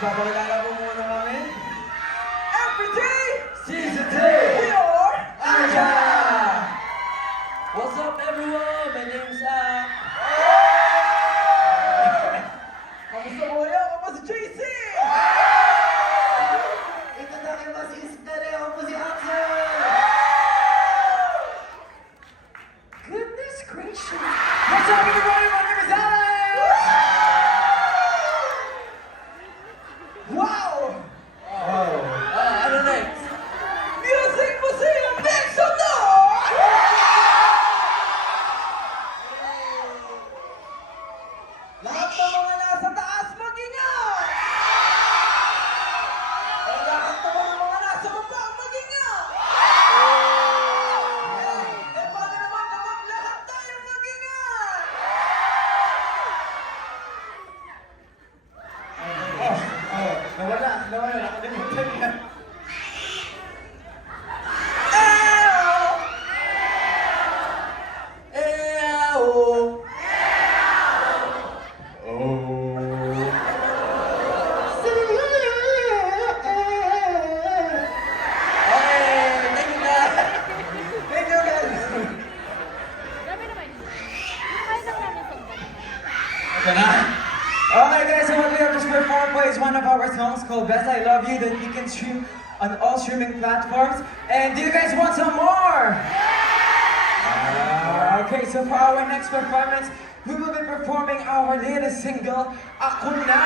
Papakilala po muna kami. Everyday Season 2! we are Anja! What's up everyone? My name's Kamusta mo kayo? Ako po si JC! Ito na kayo mas Iskare, ako po si Axel! Goodness gracious! What's up everybody? My name is Alex! Wow! ano next? Music Museum next on the... Lahat ng mga nasa taas mag-ingat! At lahat ng mga nasa baba mag-ingat! Paano naman kapag lahat tayo mag-ingat? Nawala, nakalimutan yan. Ew! Okay, thank you guys! Thank you guys! Grabe naman. Kaya lang namin sundan. Okay na? Okay guys, so what we have just performed is one of our songs called Best I Love You that you can stream on all streaming platforms. And do you guys want some more? Okay, so for our next performance, we will be performing our latest single, Ako Na!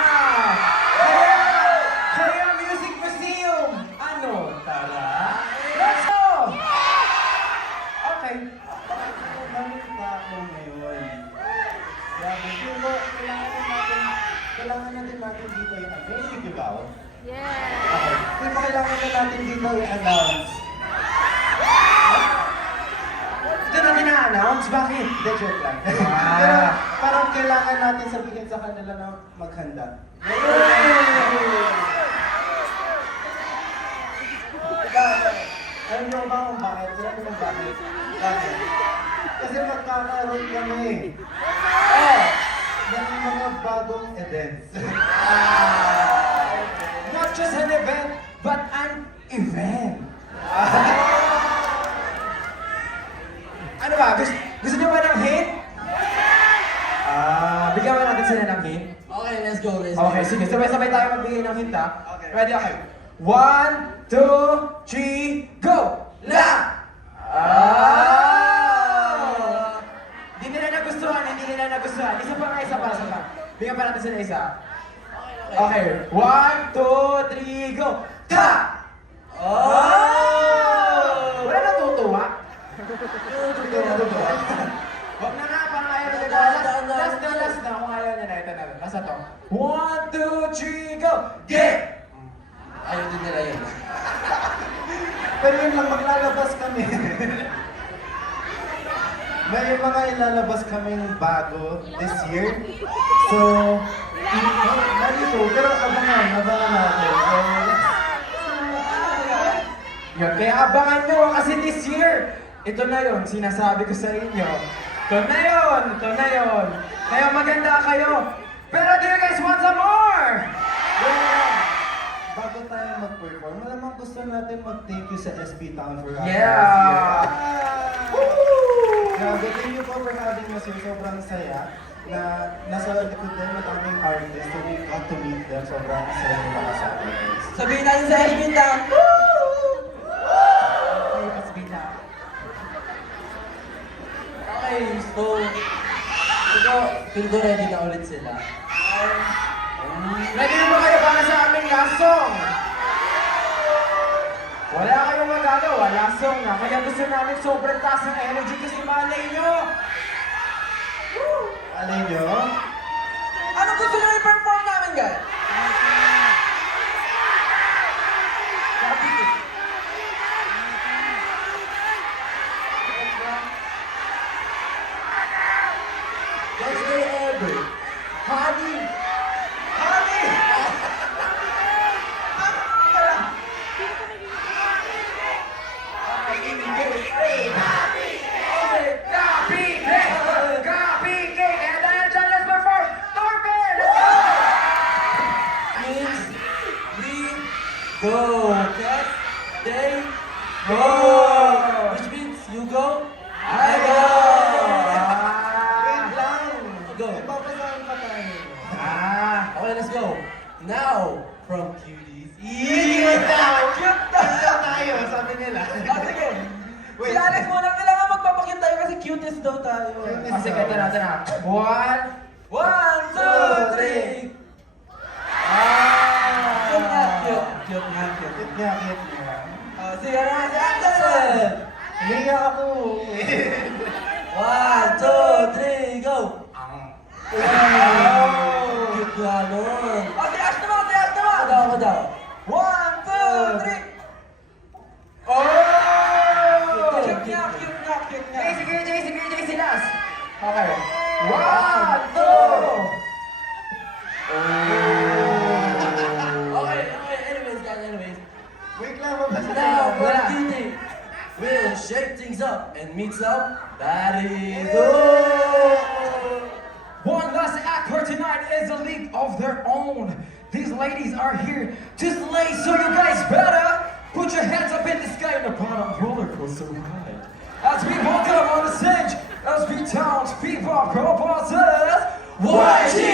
Kaya Music Museum! Ano? Tara! Let's go! Okay. Bakit ba ako ngayon? Grabe, pero kailangan natin dito yung very ligaw. Yeah. Okay, kung kailangan na natin dito i-announce. Ito natin na-announce? Bakit? Hindi, joke lang. Pero parang kailangan natin sabihin sa kanila na maghanda. Alam niyo ba kung bakit? Alam niyo kung bakit? Bakit? Kasi magkakaroon kami ng mga bagong events. Not just an event, but an event. Ano ba? Gusto niyo ba ng hint? Bigyan ba natin sila ng hint? Okay, let's go, let's go. Okay, sige. Sabay-sabay tayo magbigay ng hint ha. Okay. Ready? Okay. 1, 2, 3, go! La! Hindi nila nagustuhan. Isa pa. Bigyan pa natin sila isa. Okay. 1, 2, 3, go! Ka! Wala natutuwa? Wag na nga, parang ayaw nila. Last na. Kung ayaw nila, ito na. Last na to. 1, 2, 3, go! Get! Ayaw din nila yun. Pero yun lang, maglalabas kami. May mga ilalabas kaming bago this year. So, narito, pero abangan natin. So, Yun, kaya abangan nyo kasi this year, ito na yun, sinasabi ko sa inyo. Ito na yun. Kaya maganda kayo. Pero do you guys want some more? bago tayo mag-perform, malamang gusto natin mag-thank you sa SB Town for having us Yeah! here. Grabe, thank you po for having us here. Sobrang saya na nasa likod din maraming artists so we got to meet them. Sobrang saya nila kasama guys. Sabihin natin sa Elvin Town. Okay, let's be now. Okay, so... Feel ko ready na ulit sila. Ready na ba kayo para sa aming last song? Wala kayong magagawa, last song na. Kaya gusto namin sobrang taas ng energy kasi malay nyo. Alay nyo? Ano gusto nyo i-perform namin, guys? Sabi ko. Let's go ever. Honey! Honey! Ano pala? Sino ko nagiging... fitness daw tayo. Ah, sige, ito na. 1, 1, 2, 3! Cute nga, cute. Cute nga, cute. Cute niya, cute niya. Sige na, si Anderson! Hiya ako. 1, 2, 3, go! Cute nga nun. Si Ash naman, si Ash naman! Ako daw. 1, 2, 3! Oh! Cute nga, cute nga, cute nga. Sige, last. Okay. 1, 2! Okay, anyways guys, anyways. Wait lang, mabasa Now, na. what do you think? We'll shake things up and meet some baddies. One last act for tonight is a league of their own. These ladies are here to slay, so you guys better put your hands up in the sky and the bottom roller coaster ride. As we welcome on the stage, as we townspeople proposes YG!